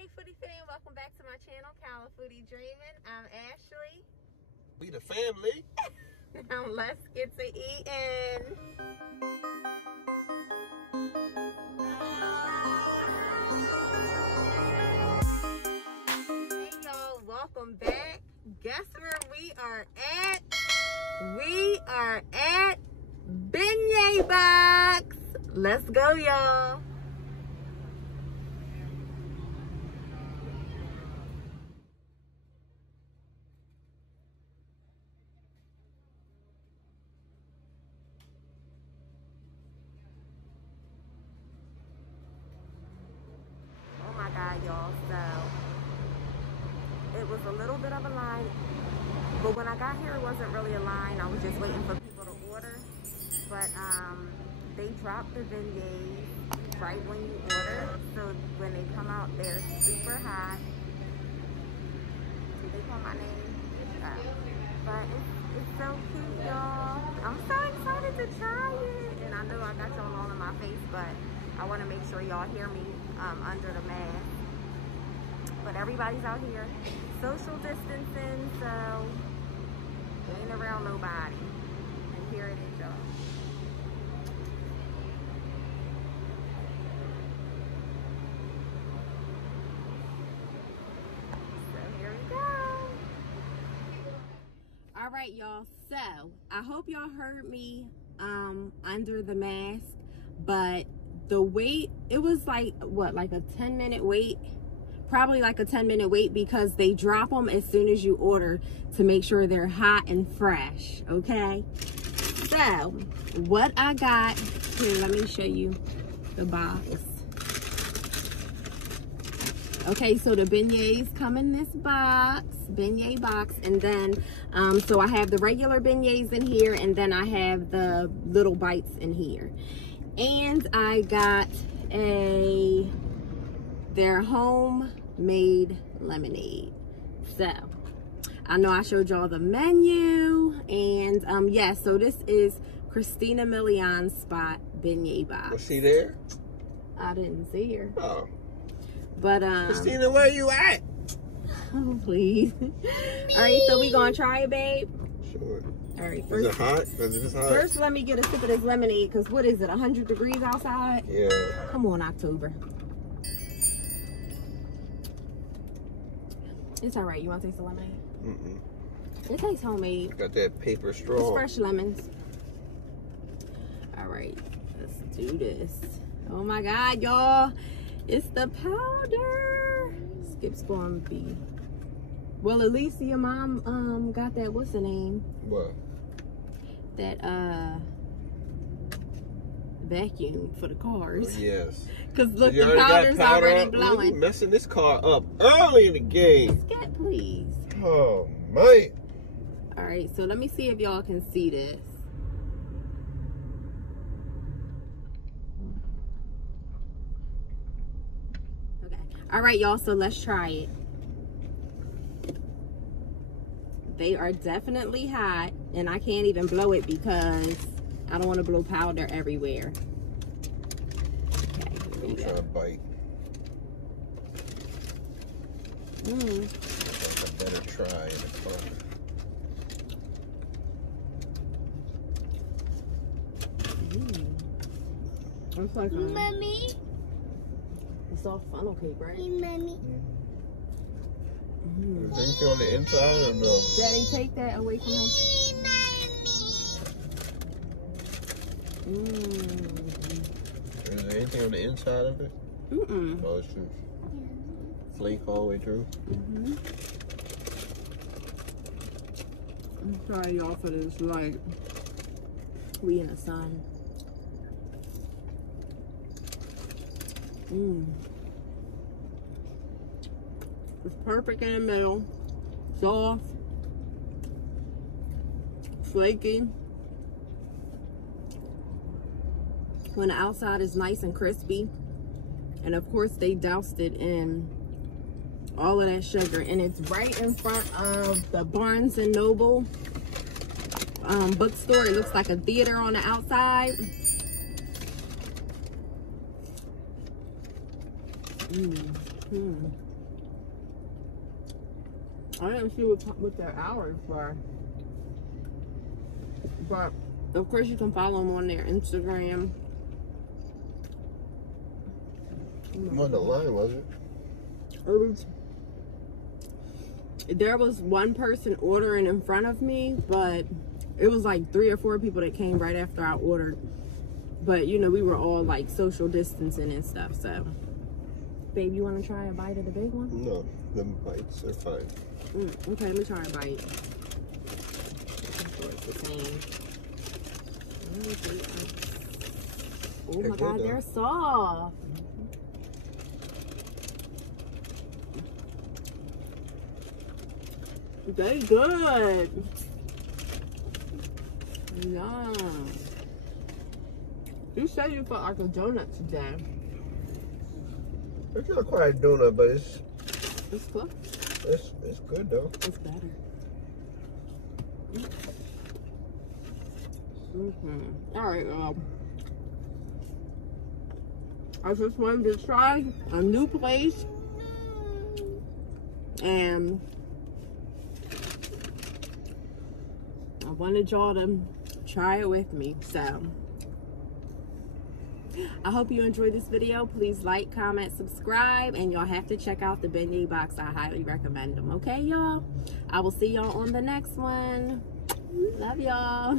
Hey Foodie Fam, welcome back to my channel, Califoodie Dreamin. I'm Ashley. We the family. Now let's get to eating. Hey y'all, welcome back. Guess where we are at? We are at Beignet Box. Let's go, y'all. Oh my God, y'all. So it was a little bit of a line, but when I got here, it wasn't really a line. I was just waiting for people to order. But they drop the beignets right when you order. So when they come out, they're super hot. Did they call my name? But it's so cute, y'all. I'm so excited to try it. And I know I got y'all all in my face, but I want to make sure y'all hear me under the mask. But everybody's out here social distancing, so we ain't around nobody. And here it is, y'all. So here we go. All right, y'all. So I hope y'all heard me under the mask, but the wait, it was like what, like a 10-minute wait, probably like a 10-minute wait, because they drop them as soon as you order to make sure they're hot and fresh. Okay, so what I got here, let me show you the box. Okay, so the beignets come in this box, beignet box, and then so I have the regular beignets in here, and then I have the little bites in here. And I got their homemade lemonade. So I know I showed y'all the menu, and yeah, so this is Christina Million's spot beignet box. Was she there? I didn't see her. Oh. But Christina, where you at? Oh, please. All right, so we gonna try it, babe? Sure. All right, Is it hot? Is it hot? First, let me get a sip of this lemonade, because what is it, 100 degrees outside? Yeah. Come on, October. It's all right. You want to taste the lemonade? Mm-mm. It tastes homemade. Got that paper straw. It's fresh lemons. All right, let's do this. Oh my God, y'all. It's the powder. Skip's going to be... Well, at least your mom got that, what's the name? What? That vacuum for the cars. Oh, yes. Because look, the powder's already blowing. You messing this car up early in the game. Skip, please. Oh, man. All right, so let me see if y'all can see this. Okay. All right, y'all, so let's try it. They are definitely hot, and I can't even blow it because I don't want to blow powder everywhere. Okay, here we go. Try a bite. That's a better try in the car. It's like Mommy. It's all funnel cake, right? Mommy. Is there anything on the inside or no? Daddy, take that away from him. Is there anything on the inside of it? Oh, it's just flake all the way through. I'm sorry, y'all, for this light. We in the sun. It's perfect in the middle. Soft. Flaky. When the outside is nice and crispy. And of course they doused it in all of that sugar. And it's right in front of the Barnes & Noble bookstore. It looks like a theater on the outside. I didn't see what their hours were. But, of course, you can follow them on their Instagram. It wasn't a line, was it? There was one person ordering in front of me, but it was like 3 or 4 people that came right after I ordered. But, you know, we were all like social distancing and stuff, so. Babe, you want to try a bite of the big one? No, them bites are fine. Okay, let me try a bite. It's the same. Oh my God, they're soft. They good. Yum. You said you felt like a donut today. It's not quite a donut, but it's close. It's good though. It's better. All right, I just wanted to try a new place, and I wanted y'all to try it with me. So I hope you enjoyed this video. Please like, comment, subscribe, and y'all have to check out the Beignet Box. I highly recommend them. Okay, y'all? I will see y'all on the next one. Love y'all.